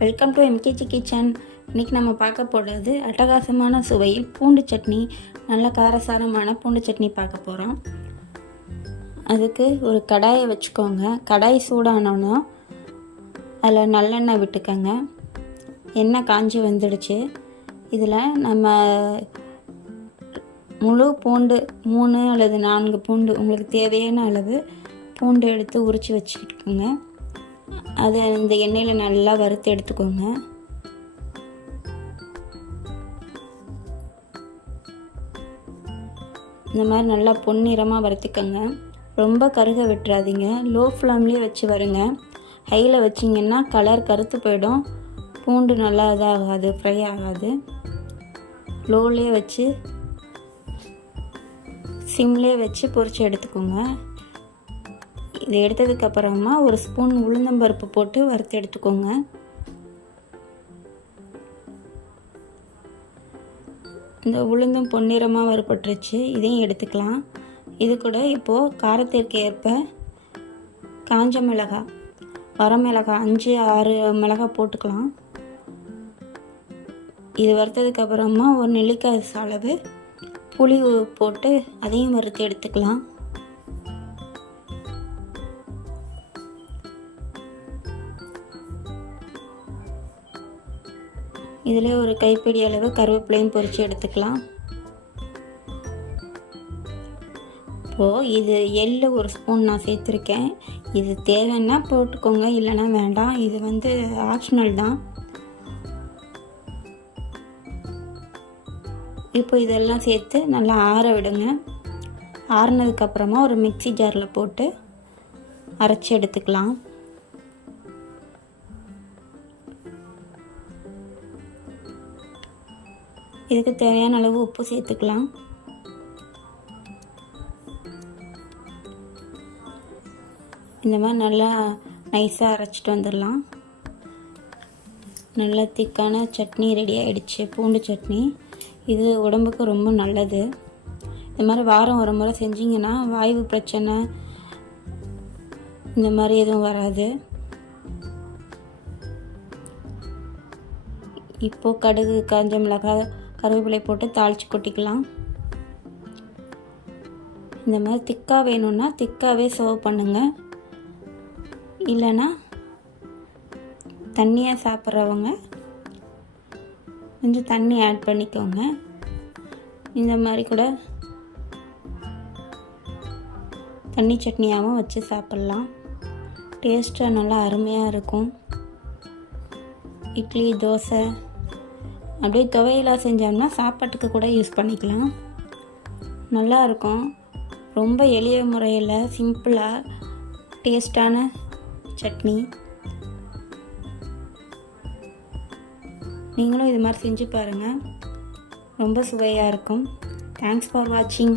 Welcome to MKG kitchen. இன்றைக்கி நம்ம பார்க்க போகிறது அட்டகாசமான சுவையில் பூண்டு சட்னி, நல்ல காரசாரமான பூண்டு சட்னி பார்க்க போகிறோம். அதுக்கு ஒரு கடாயை வச்சுக்கோங்க. கடாய் சூடானோன்னா அதில் நல்லெண்ணெய் விட்டுக்கோங்க. எண்ணெய் காஞ்சி வந்துடுச்சு. இதில் நம்ம முழு பூண்டு 3 அல்லது 4 பூண்டு உங்களுக்கு தேவையான அளவு பூண்டு எடுத்து உரித்து வச்சுக்கிட்டுக்கோங்க. அதை இந்த எண்ணெயில் நல்லா வறுத்து எடுத்துக்கோங்க. இந்த மாதிரி நல்லா பொன்னிறமாக வறுத்துக்கோங்க. ரொம்ப கருக விட்டுறாதீங்க. லோ ஃப்ளேம்லேயே வச்சு வருங்க. ஹையில் வச்சிங்கன்னா கலர் கருத்து போயிடும். பூண்டு நல்லா இதாகாது, ஃப்ரை ஆகாது. லோலேயே வச்சு சிம்லேயே வச்சு பொரித்து எடுத்துக்கோங்க. இதை எடுத்ததுக்கப்புறமா ஒரு ஸ்பூன் உளுந்தம்பருப்பு போட்டு வறுத்து எடுத்துக்கோங்க. இந்த உளுந்தும் பொன்னிறமாக வறுபட்டுருச்சு. இதையும் எடுத்துக்கலாம். இது கூட இப்போது காரத்திற்கு ஏற்ப காஞ்ச மிளகாய், வரமிளகாய் 5-6 மிளகாய் போட்டுக்கலாம். இது வறுத்ததுக்கப்புறமா ஒரு நெல்லிக்காய் அளவு புளி போட்டு அதையும் வறுத்து எடுத்துக்கலாம். இதில் ஒரு கைப்பிடி அளவு கருவேப்பிலையும் பொரித்து எடுத்துக்கலாம். இப்போது இது எள்ளு ஒரு ஸ்பூன் நான் சேர்த்துருக்கேன். இது தேவைன்னா போட்டுக்கோங்க, இல்லைன்னா வேண்டாம். இது ஆப்ஷனல் தான். இப்போ இதெல்லாம் சேர்த்து நல்லா ஆற விடுங்க. ஆறினதுக்கப்புறமா ஒரு மிக்ஸி ஜாரில் போட்டு அரைச்சி எடுத்துக்கலாம். இதுக்கு தேவையான அளவு உப்பு சேர்த்துக்கலாம். இந்த மாதிரி நல்லா நைஸாக அரைச்சிட்டு வந்துடலாம். நல்லா திக்கான சட்னி ரெடி ஆகிடுச்சு, பூண்டு சட்னி. இது உடம்புக்கு ரொம்ப நல்லது. இந்த மாதிரி வாரம் ஒரு முறை செஞ்சிங்கன்னா வாய்வு பிரச்சனை இந்த மாதிரி எதுவும் வராது. இப்போது கடுகு, காஞ்ச மிளகாய், கருவேப்பிலை போட்டு தாளித்து கொட்டிக்கலாம். இந்த மாதிரி திக்காக வேணும்னா திக்காகவே சர்வ் பண்ணுங்கள். இல்லைன்னா தண்ணியாக சாப்பிட்றவங்க கொஞ்சம் தண்ணி ஆட் பண்ணிக்கோங்க. இந்த மாதிரி கூட தண்ணி சட்னியாகவும் வச்சு சாப்பிட்லாம். டேஸ்ட்டாக நல்லா அருமையாக இருக்கும். இட்லி, தோசை, அப்படியே துவையலாக செஞ்சோம்னா சாப்பாட்டுக்கு கூட யூஸ் பண்ணிக்கலாம். நல்லாயிருக்கும். ரொம்ப எளிய முறையில் சிம்பிளாக டேஸ்டான சட்னி. நீங்களும் இது மாதிரி செஞ்சு பாருங்கள். ரொம்ப சுவையாக இருக்கும். தேங்க்ஸ் ஃபார் வாட்சிங்.